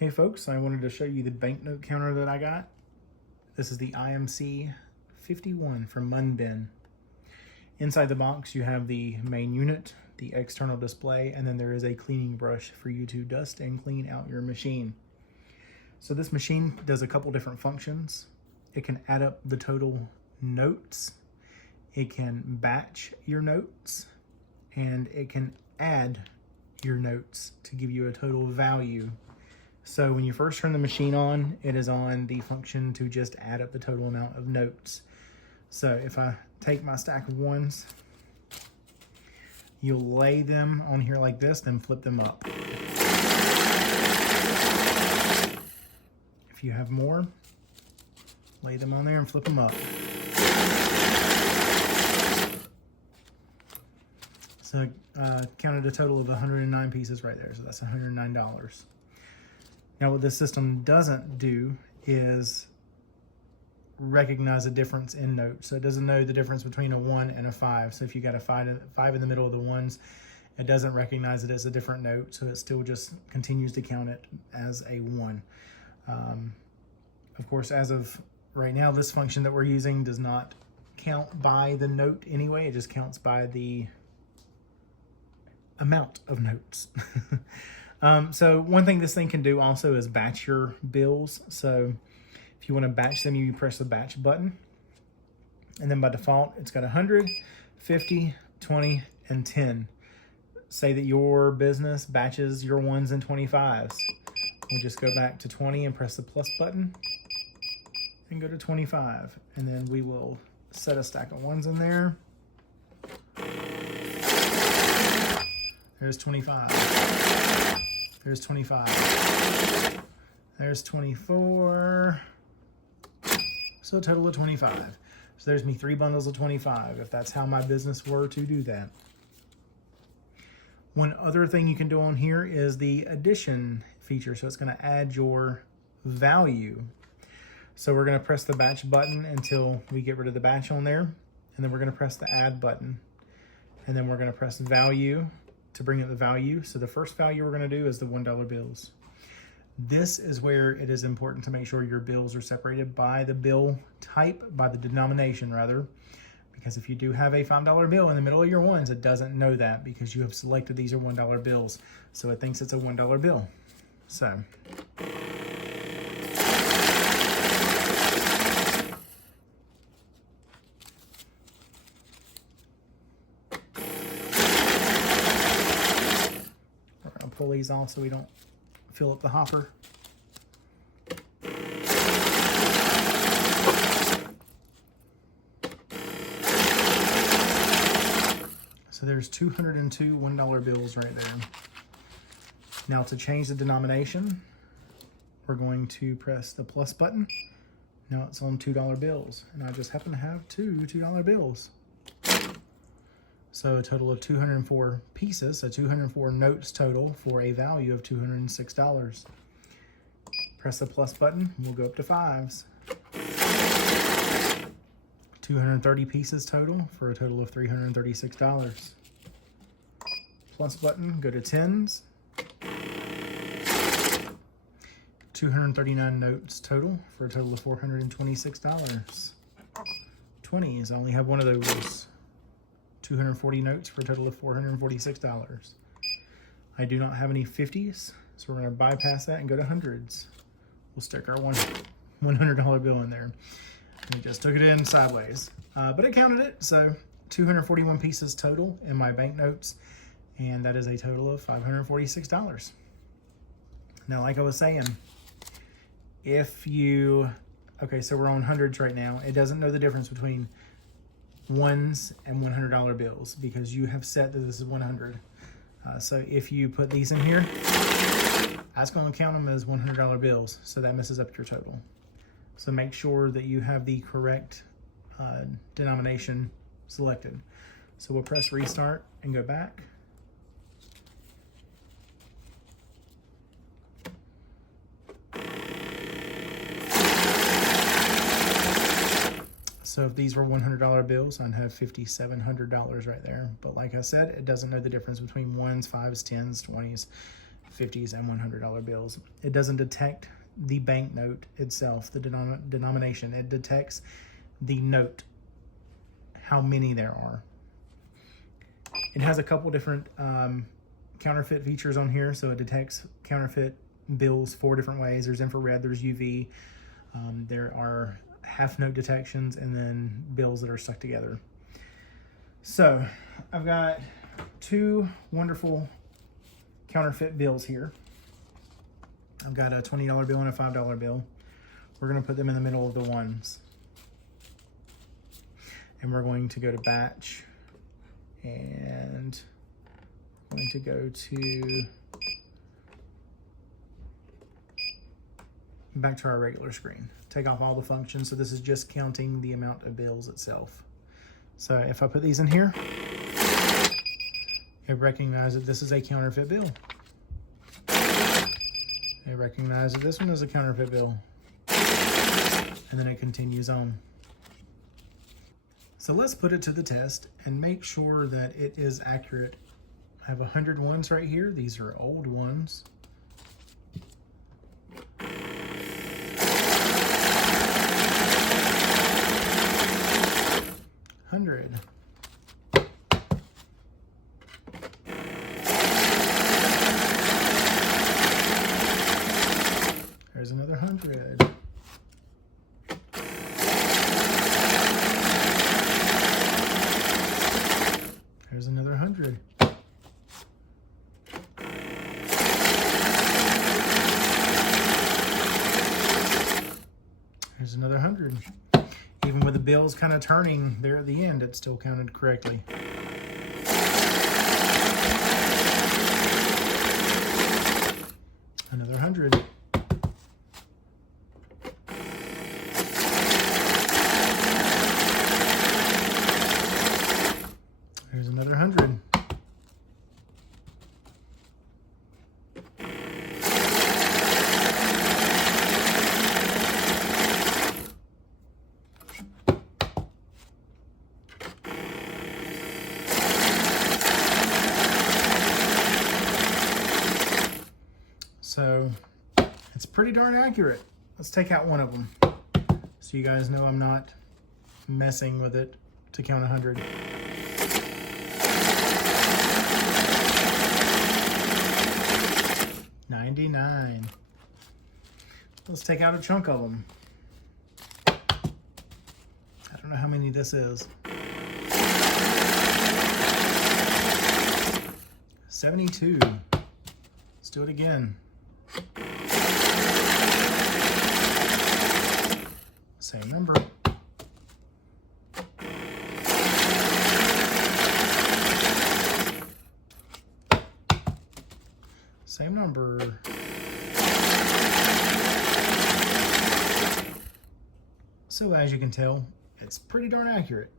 Hey folks, I wanted to show you the banknote counter that I got. This is the IMC51 from MUNBYN. Inside the box you have the main unit, the external display, and then there is a cleaning brush for you to dust and clean out your machine. So this machine does a couple different functions. It can add up the total notes, it can batch your notes, and it can add your notes to give you a total value. So when you first turn the machine on, it is on the function to just add up the total amount of notes. So if I take my stack of ones, you'll lay them on here like this, then flip them up. If you have more, lay them on there and flip them up. So counted a total of 109 pieces right there, so that's $109. Now what this system doesn't do is recognize a difference in notes. So it doesn't know the difference between a 1 and a 5. So if you got a 5 in the middle of the ones, it doesn't recognize it as a different note. So it still just continues to count it as a 1. Of course, as of right now, this function that we're using does not count by the note anyway. It just counts by the amount of notes. So one thing this thing can do also is batch your bills. So if you want to batch them, you press the batch button. And then by default, it's got 100, 50, 20, and 10. Say that your business batches your 1s and 25s. We'll just go back to 20 and press the plus button and go to 25. And then we will set a stack of 1s in there. There's 25. There's 25. There's 24. So a total of 25. So there's me 3 bundles of 25, if that's how my business were to do that. One other thing you can do on here is the addition feature. So it's going to add your value. So we're going to press the batch button until we get rid of the batch on there. And then we're going to press the add button. And then we're going to press value to bring up the value. So the first value we're going to do is the $1 bills. This is where it is important to make sure your bills are separated by the bill type, by the denomination rather, because if you do have a $5 bill in the middle of your ones, it doesn't know that because you have selected these are $1 bills. So it thinks it's a $1 bill. So pull these off so we don't fill up the hopper. So there's 202 $1 bills right there. Now to change the denomination, we're going to press the plus button. Now it's on $2 bills, and I just happen to have 2 $2 bills. So a total of 204 pieces, so 204 notes total for a value of $206. Press the plus button, we'll go up to 5s. 230 pieces total for a total of $336. Plus button, go to 10s. 239 notes total for a total of $426. 20s, I only have one of those. 240 notes for a total of $446. I do not have any 50s, so we're going to bypass that and go to 100s. We'll stick our $100 bill in there. We just took it in sideways, but it counted it, so 241 pieces total in my banknotes, and that is a total of $546. Now, like I was saying, if you, okay, so we're on hundreds right now. It doesn't know the difference between 1s and $100 bills because you have set that this is 100. So if you put these in here, that's going to count them as $100 bills. So that messes up your total. So make sure that you have the correct denomination selected. So we'll press restart and go back. So if these were $100 bills, I'd have $5,700 right there. But like I said, it doesn't know the difference between 1s, 5s, 10s, 20s, $50s, and $100 bills. It doesn't detect the banknote itself, the denomination. It detects the note, how many there are. It has a couple different counterfeit features on here, so it detects counterfeit bills 4 different ways. There's infrared, there's UV, there are half note detections, and then bills that are stuck together. So I've got 2 wonderful counterfeit bills here. I've got a $20 bill and a $5 bill. We're going to put them in the middle of the ones. And we're going to go to batch, and I'm going to go to back to our regular screen. Take off all the functions. So this is just counting the amount of bills itself. So if I put these in here, it recognizes that this is a counterfeit bill. It recognizes that this one is a counterfeit bill. And then it continues on. So let's put it to the test and make sure that it is accurate. I have 100 ones right here. These are old ones. $100. There's another $100. There's another $100. There's another $100. Even with the bills kind of turning there at the end, it's still counted correctly. Another $100. There's another $100. So it's pretty darn accurate. Let's take out one of them so you guys know I'm not messing with it to count 100. $99. Let's take out a chunk of them. I don't know how many this is. 72. Let's do it again. Same number. Same number. So as you can tell, it's pretty darn accurate.